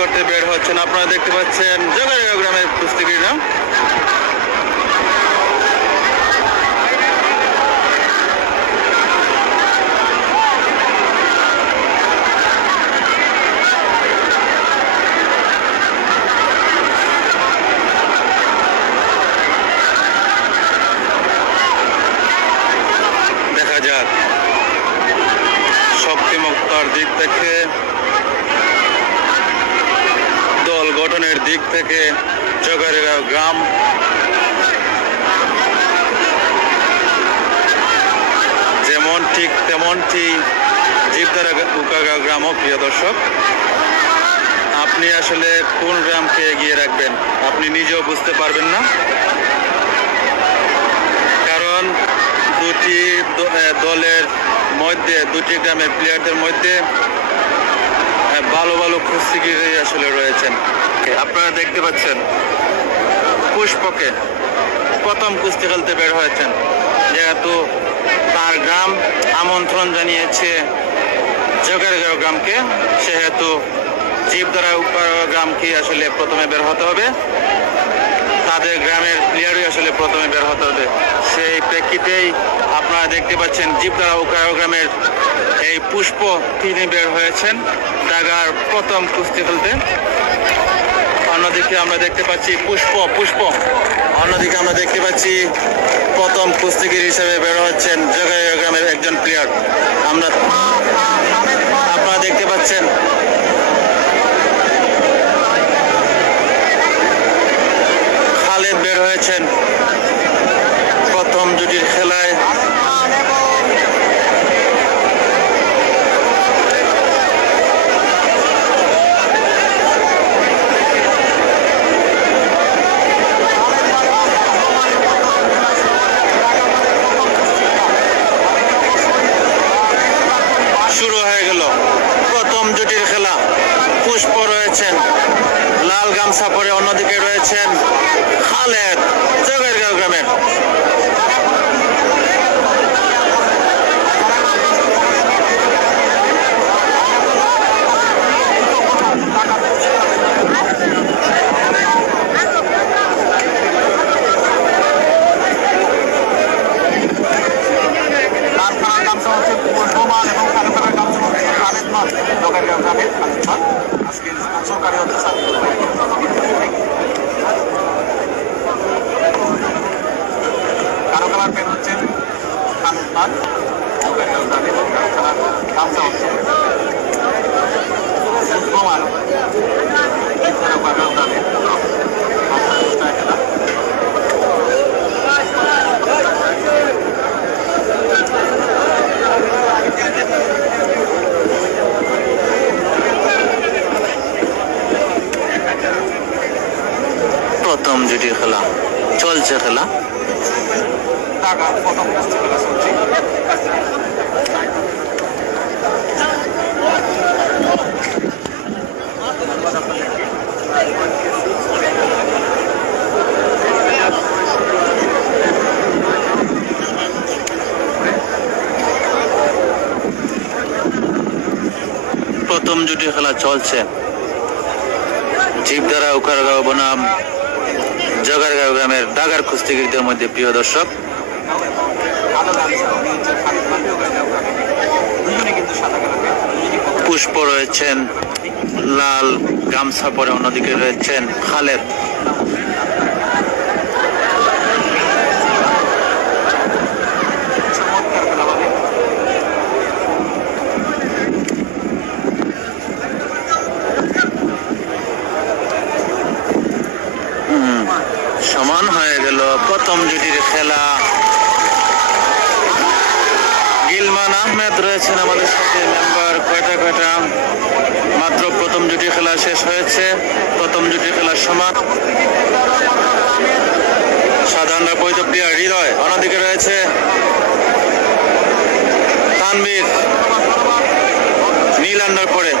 করতে বের হচ্ছেন। আপনারা দেখতে পাচ্ছেন জগারিয়া গ্রামের কুস্তিগিরা দেখা যাক। শক্তিমত্তার দিক থেকে গঠনের দিক থেকে জগারেরা গ্রাম যেমন ঠিক তেমনটি জীবদারা উকাগা গ্রামও প্রিয় দর্শক। আপনি আসলে কোন গ্রামকে এগিয়ে রাখবেন, আপনি নিজেও বুঝতে পারবেন না। কারণ দুটি দলের মধ্যে, দুটি গ্রামের প্লেয়ারদের মধ্যে ভালো ভালো কুস্তিগিরি আসলে রয়েছেন। আপনারা দেখতে পাচ্ছেন পুষ্পকে প্রথম কুস্তি খেলতে বের হয়েছেন। যেহেতু তার গ্রাম আমন্ত্রণ জানিয়েছে জগারগাঁও গ্রামকে, সেহেতু জীবধারা গ্রামকে আসলে প্রথমে বের হতে হবে। তাদের গ্রামের প্লেয়ারই আসলে প্রথমে বের হতে হবে। সেই প্রেক্ষিতেই আপনারা দেখতে পাচ্ছেন জীবদারা উকায় গ্রামের এই পুষ্প তিনি বের হয়েছেন। ডাগার প্রথম কুস্তি খেলতে অন্যদিকে আমরা দেখতে পাচ্ছি পুষ্প পুষ্প। অন্যদিকে আমরা দেখতে পাচ্ছি প্রথম কুস্তিগির হিসেবে বের হচ্ছেন জগাইয়া গ্রামের একজন প্লেয়ার। আমরা আপনারা দেখতে পাচ্ছেন হয়েছেন প্রথম জুটির খেলায়। শুরু হয়ে গেল প্রথম জুটির খেলা। পুষ্প রয়েছেন। লাল গামছা পরে অন্যদিকে রয়েছেন খালেদ জগেরগাঁও গ্রামের। লাল কালার গামছা হচ্ছে পুষ্পমান এবং কালো কালার গামছা হচ্ছে খালেদ মান জগারিয়া গ্রামের খালেদ মান আজকে স্পন্সরকারী হচ্ছে সাদিকুল ভাই কালো কালার পেন হচ্ছে খালেদ মান জগারিয়া গ্রামের কালো কালার গামছা হচ্ছে পুষ্পমান জগারিয়া গ্রামের গামছা খেলা প্রথম জুটির খেলা চলছে প্রথম কুস্তি খেলা চলছে চলছে। জীবধারা উকারগাঁও বনাম জগারগাঁও গ্রামের দাগার কুস্তিগিরদের মধ্যে প্রিয় দর্শক। পুষ্প রয়েছেন, লাল গামছা পরে অন্যদিকে রয়েছেন খালেদ চমৎকার খেলা হবে সমান হয়ে গেল প্রথম জুটির খেলা গিলমান রয়েছেন আমাদের সাথে মেম্বার কয়টা কয়টা? মাত্র প্রথম জুটি খেলা শেষ হয়েছে, প্রথম জুটি খেলার সমান সাধারণ প্লেয়ার হৃদয় অন্যদিকে রয়েছে তানবীর। নীল আন্ডার পরে।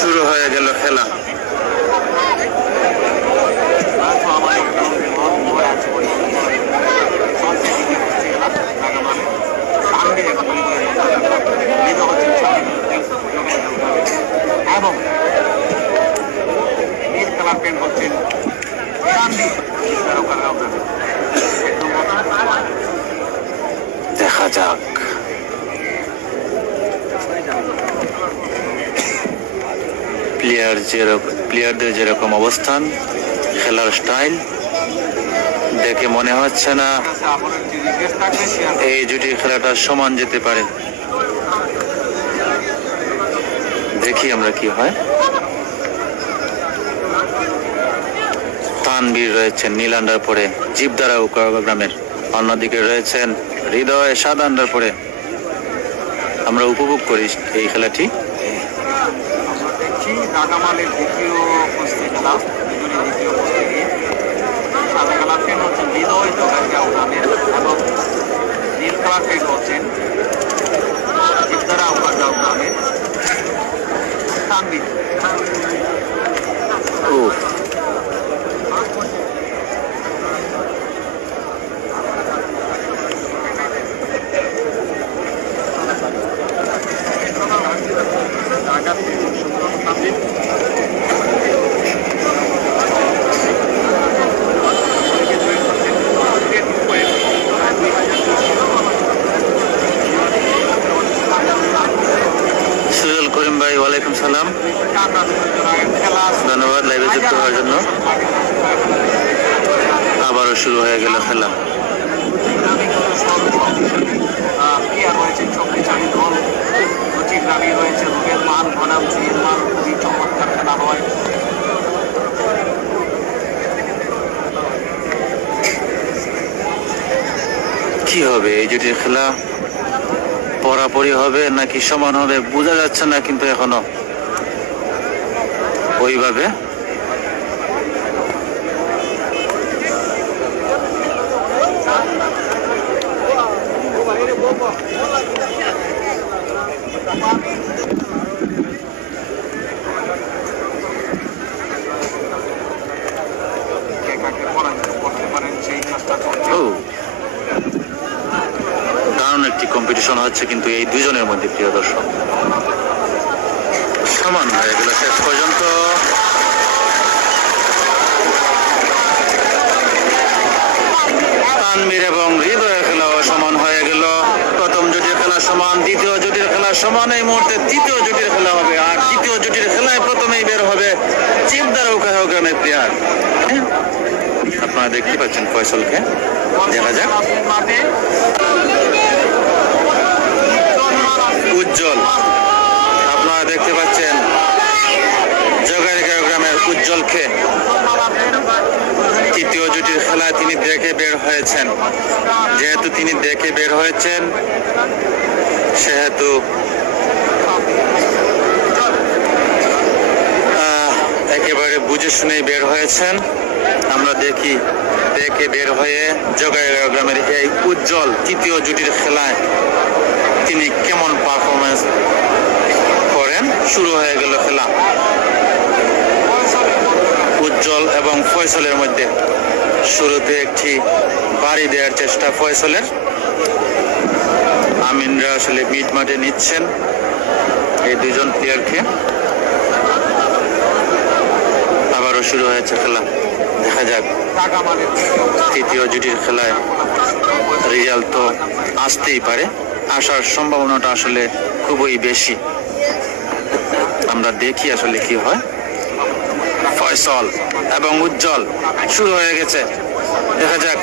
শুরু হয়ে গেল খেলা। যাক। প্লেয়ার যেরকম প্লেয়ারদের যেরকম অবস্থান, খেলার স্টাইল দেখে মনে হচ্ছে না এই জুটির খেলাটা সমান যেতে পারে। দেখি আমরা কি হয়। তানবীর রয়েছে নীলান্ডার পরে জীবদারা গ্রামের অন্যদিকে রয়েছেন হৃদয় সাত আন্ডার পরে আমরা উপভোগ করি এই খেলাটি। আমরা দেখছি নাগামালের দ্বিতীয় কুস্তি খেলা দুজনই দ্বিতীয় কুস্তি সাদা কালার পেন হচ্ছেন হৃদয় জোগাড়িয়া নামের এবং নীল কালার পেন হচ্ছেন জিদ্দারা উপাধ্যায় নামের তানবির ও ঢাকা থেকে সুন্দর তানবির সুজল করিম ভাই, ওয়ালাইকুম সালাম। ধন্যবাদ লাইভে যুক্ত হওয়ার জন্য। আবারও শুরু হয়ে গেল খেলা। প্লেয়ার রয়েছে রাবি রয়েছে রোগের মান বনাম জির মান খুবই চমৎকার খেলা হয়। কি হবে? এই জুটির খেলা পরাপরি হবে নাকি সমান হবে? বোঝা যাচ্ছে না কিন্তু এখনও। ওইভাবে কে কাকে পরাজিত করতে পারেন সেই চেষ্টা করছে ও দারুণ একটি কম্পিটিশন হচ্ছে কিন্তু এই দুজনের মধ্যে, প্রিয় দর্শক। সমান হয়ে গেল শেষ পর্যন্ত। তানবীর এবং হৃদয়ের খেলাও সমান হয়ে গেল। প্রথম জুটির খেলা সমান, দ্বিতীয় জুটির খেলা সমান। এই মুহূর্তে তৃতীয় জুটির খেলা হবে আর তৃতীয় জুটির খেলায় প্রথমেই বের হবে চিপদার উকাহ গ্রামের প্লেয়ার। আপনারা দেখতে পাচ্ছেন ফয়সলকে। দেখা যাক। উজ্জ্বল। আপনারা দেখতে পাচ্ছেন জগাইগাঁও গ্রামের উজ্জ্বলকে তৃতীয় জুটির খেলায় তিনি দেখে বের হয়েছেন। যেহেতু তিনি দেখে বের হয়েছেন, সেহেতু একেবারে বুঝে শুনেই বের হয়েছেন। আমরা দেখি, দেখে বের হয়ে জগাইগাঁও গ্রামের এই উজ্জ্বল তৃতীয় জুটির খেলায় তিনি কেমন পারফরমেন্স করেন? শুরু হয়ে গেল খেলা। উজ্জ্বল এবং ফয়সলের মধ্যে। শুরুতে একটি বাড়ি দেওয়ার চেষ্টা ফয়সলের। আমিনরা আসলে মিড মাঠে নিচ্ছেন এই দুজন প্লেয়ারকে আবারও শুরু হয়েছে খেলা। দেখা যাক। তৃতীয় জুটির খেলায় রেজাল্ট তো আসতেই পারে। আসার সম্ভাবনাটা আসলে খুবই বেশি। আমরা দেখি আসলে কি হয়। ফয়সল এবং উজ্জ্বল, শুরু হয়ে গেছে। দেখা যাক।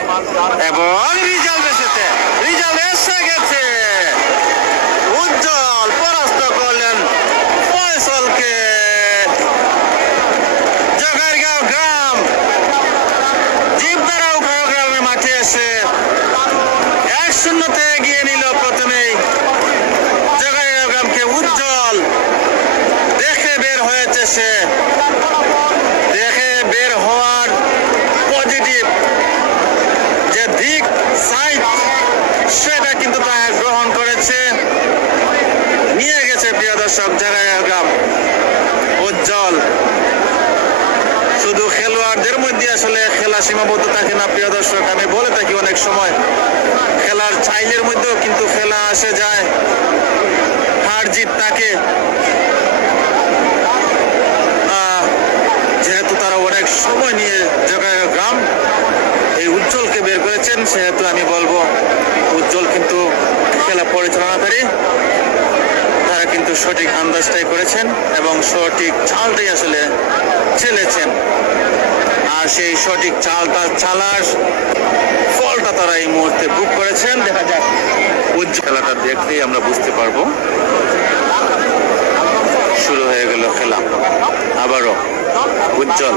এবং রিজাল্ট এসেছে রিজাল্ট এসে গেছে উজ্জ্বল পরাস্ত করলেন ফয়সলকে জগারগাঁও গ্রাম জীবদারা উখায় গ্রামের মাঠে এসে এক শূন্যতে এগিয়ে নিল প্রথমেই জগাইগাঁও গ্রামকে উজ্জ্বল দেখে সে দেখে বের হওয়ার পজিটিভ যে দিক সাইড সেটা কিন্তু তারা গ্রহণ করেছে। নিয়ে গেছে প্রিয় দর্শক গ্রাম। উজ্জ্বল। শুধু খেলোয়াড়দের মধ্যে আসলে খেলা সীমাবদ্ধ থাকে না প্রিয় দর্শক, আমি বলে থাকি অনেক সময়। খেলার চাইলের মধ্যেও কিন্তু খেলা আসে যায়। হার জিত থাকে আহ, যেহেতু তারা অনেক সময় নিয়ে জায়গায় গ্রাম, এই উজ্জ্বলকে বের করেছেন, সেহেতু আমি বলব, উজ্জ্বল কিন্তু খেলা পরিচালনাকারী তারা কিন্তু সঠিক আন্দাজটাই করেছেন এবং সঠিক চালটাই আসলে চেলেছেন আর সেই সঠিক চালটা চালার ফলটা তারা এই মুহূর্তে বুক করেছেন। দেখা যাক, উজ্জ্বল খেলাটা দেখলেই আমরা বুঝতে পারব। শুরু হয়ে গেল খেলা। আবারও উজ্জ্বল।